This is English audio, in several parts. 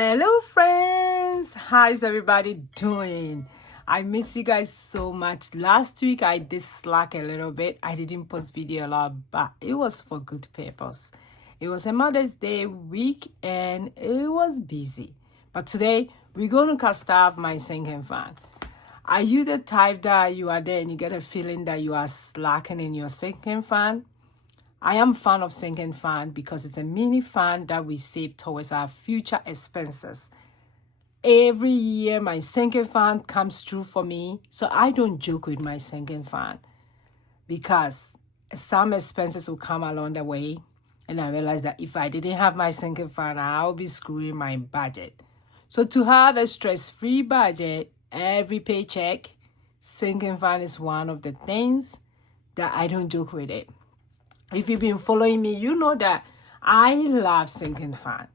Hello friends, how's everybody doing? I miss you guys so much. Last week I did slack a little bit. I didn't post video a lot, but it was for good purpose. It was a Mother's Day week and it was busy. But today we're going to cast off my sinking fan. Are you the type that you are there and you get a feeling that you are slacking in your sinking fan? I am a fan of sinking fan because it's a mini fan that we save towards our future expenses. Every year my sinking fan comes through for me, so I don't joke with my sinking fan because some expenses will come along the way, and I realize that if I didn't have my sinking fan, I'll be screwing my budget. So to have a stress-free budget every paycheck, sinking fan is one of the things that I don't joke with it. If you've been following me, you know that I love sinking fan.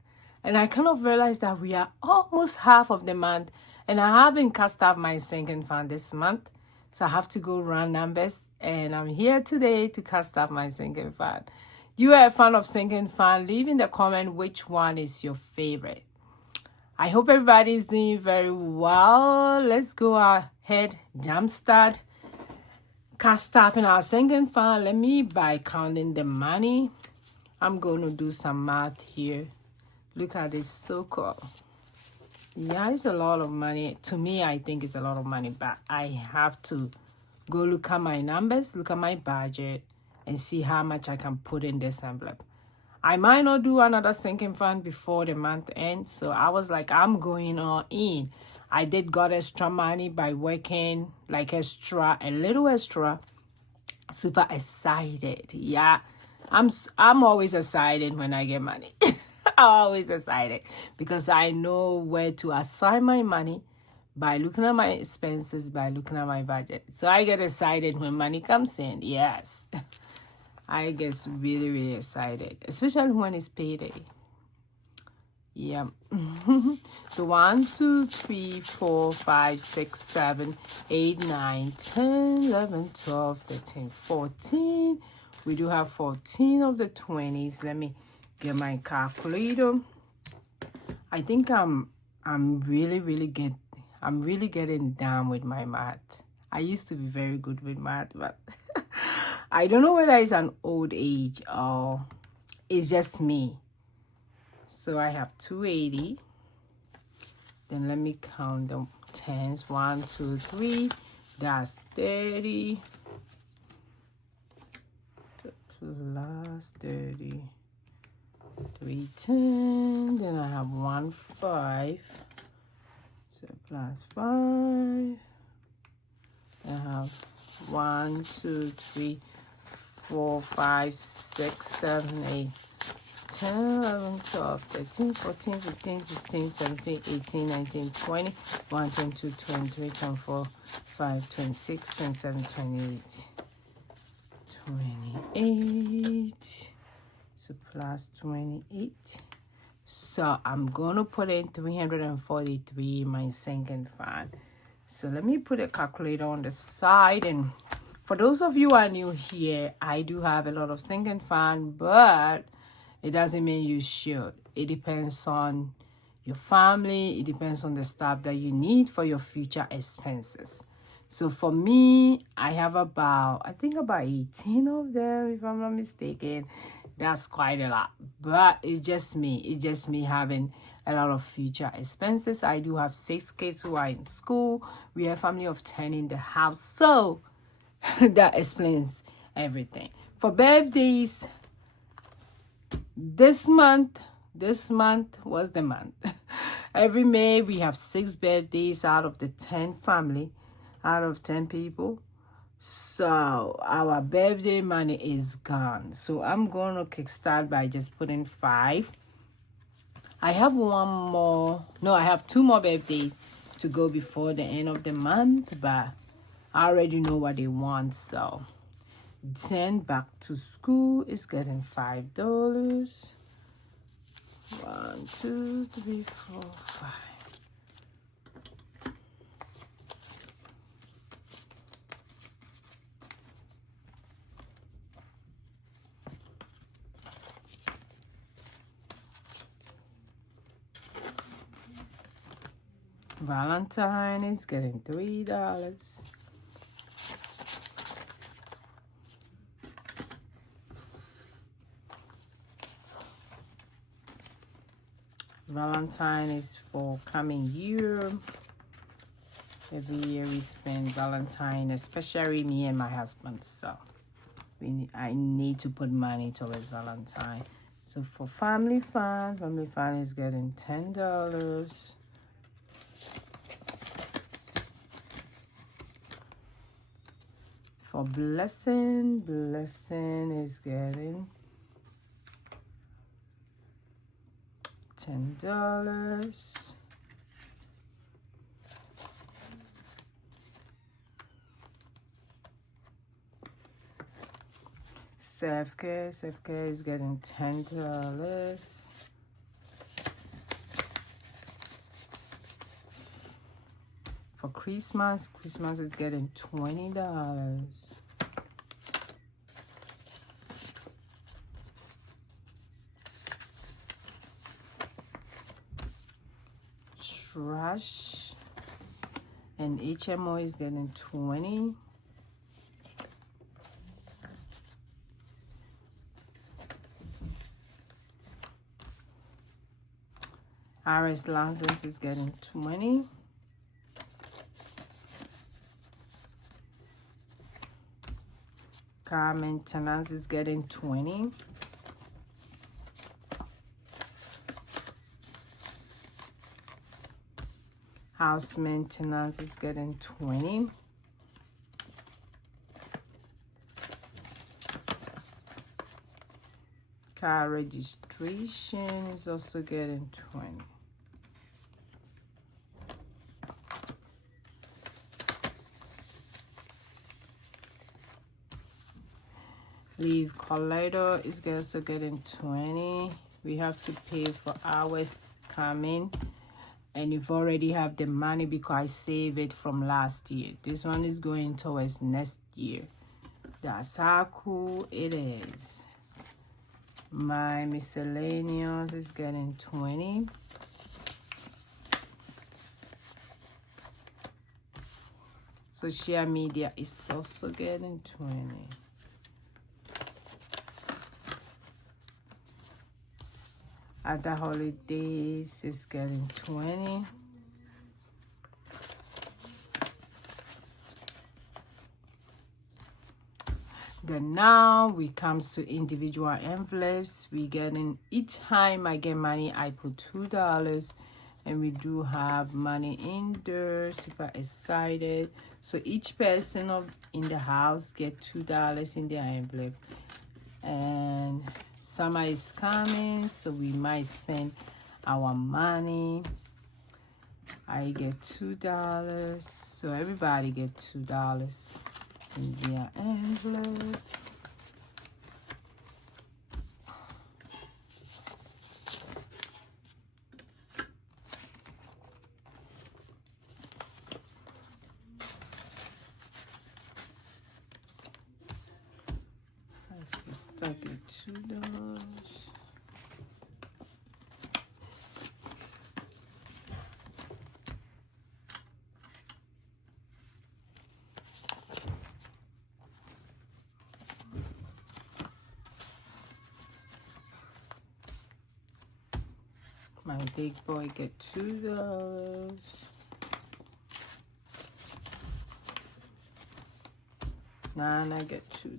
And I kind of realized that we are almost half of the month and I haven't cast off my sinking fan this month. So I have to go run numbers and I'm here today to cast off my sinking fan. You are a fan of sinking fan? Leave in the comment which one is your favorite. I hope everybody is doing very well. Let's go ahead, jumpstart. Cast off in our sinking fan. Let me by counting the money. I'm going to do some math here. Look at this, so cool. Yeah, it's a lot of money. To me, I think it's a lot of money, but I have to go look at my numbers, look at my budget, and see how much I can put in this envelope. I might not do another sinking fund before the month ends, so I was like, I'm going all in. I did got extra money by working like extra, a little extra. Super excited. Yeah, I'm always excited when I get money. Always excited because I know where to assign my money by looking at my expenses, by looking at my budget. So I get excited when money comes in. Yes. I get really, really excited, especially when it's payday. Yeah. So 1, 2, 3, 4, 5, 6, 7, 8, 9, 10, 11, 12, 13, 14. We do have 14 of the 20s. Let me get my calculator. I think I'm really getting down with my math. I used to be very good with math, but I don't know whether it's an old age or it's just me. So I have 280. Then let me count the tens. 1, 2, 3. That's 30. Plus 30. 310. Then I have 1, 5. So plus 5. I have 1, 2, 3, 4, 5, 6, 7, 8, 10, 11, 12, 13, 14, 15, 16, 17, 18, 19, 20, 1, 22, 23, 24, 5, 26, 27, 28, 28. So plus 28. So I'm going to put in 343 in my sinking fund. So let me put a calculator on the side. And for those of you who are new here, I do have a lot of sinking fund, but it doesn't mean you should. It depends on your family. It depends on the stuff that you need for your future expenses. So for me, I have about 18 of them, if I'm not mistaken. That's quite a lot, but it's just me having a lot of future expenses. I do have 6 kids who are in school. We have a family of 10 in the house, so that explains everything. For birthdays, this month was the month. Every May we have 6 birthdays out of the 10 family, out of 10 people. So our birthday money is gone. So I'm going to kickstart by just putting 5. I have I have 2 more birthdays to go before the end of the month, but I already know what they want. So 10 back to school is getting $5. 1, 2, 3, 4, 5. Valentine is getting $3. Valentine is for coming year. Every year we spend Valentine, especially me and my husband. So I need to put money towards Valentine. So for Family Fun is getting $10. For Blessing is getting $10. Self-care is getting $10. For Christmas is getting $20. Trash and HMO is getting $20. RS license is getting $20. Car maintenance is getting $20. House maintenance is getting $20. Car registration is also getting $20. Leave collector is also getting $20. We have to pay for hours coming, and you've already have the money because I saved it from last year. This one is going towards next year. That's how cool it is. My miscellaneous is getting $20. Social media is also getting $20. Other holidays is getting $20. Then now we comes to individual envelopes. We getting, each time I get money, I put $2, and we do have money in there. Super excited. So each person in the house get $2 in their envelope. And summer is coming, so we might spend our money. I get $2, so everybody get $2 in their envelope. My sister get $2. My big boy get $2. Nana get $2.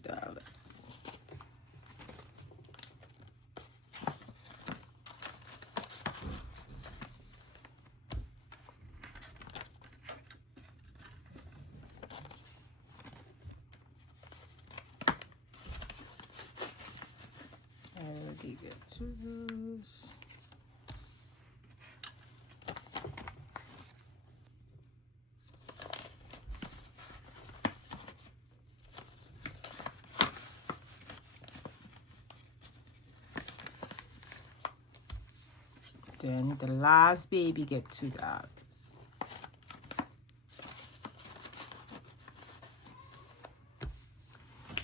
I already get $2. Then the last baby get $2.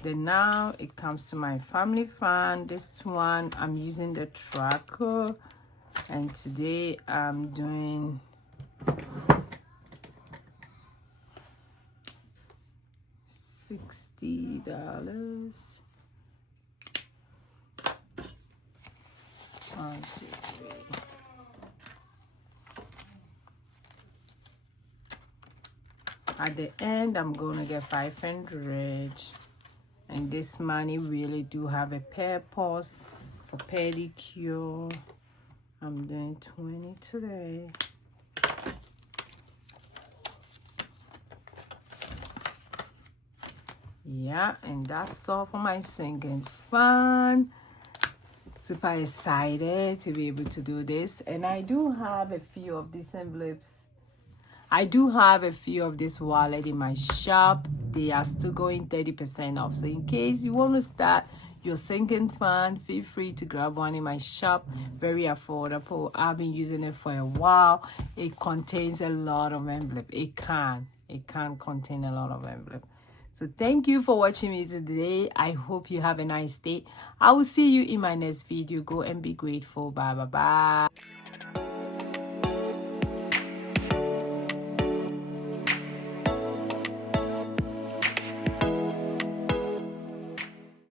Then now it comes to my family fund. This one I'm using the tracker, and today I'm doing $60. 1, 2, 3. At the end, I'm gonna get 500. And this money really do have a purpose for pedicure. I'm doing 20 today. Yeah, and that's all for my sinking fun. Super excited to be able to do this. And I do have a few of these envelopes. I do have a few of this wallet in my shop. They are still going 30% off. So in case you want to start your sinking fund, feel free to grab one in my shop. Very affordable. I've been using it for a while. It contains a lot of envelope. It can contain a lot of envelope. So thank you for watching me today. I hope you have a nice day. I will see you in my next video. Go and be grateful. Bye bye bye.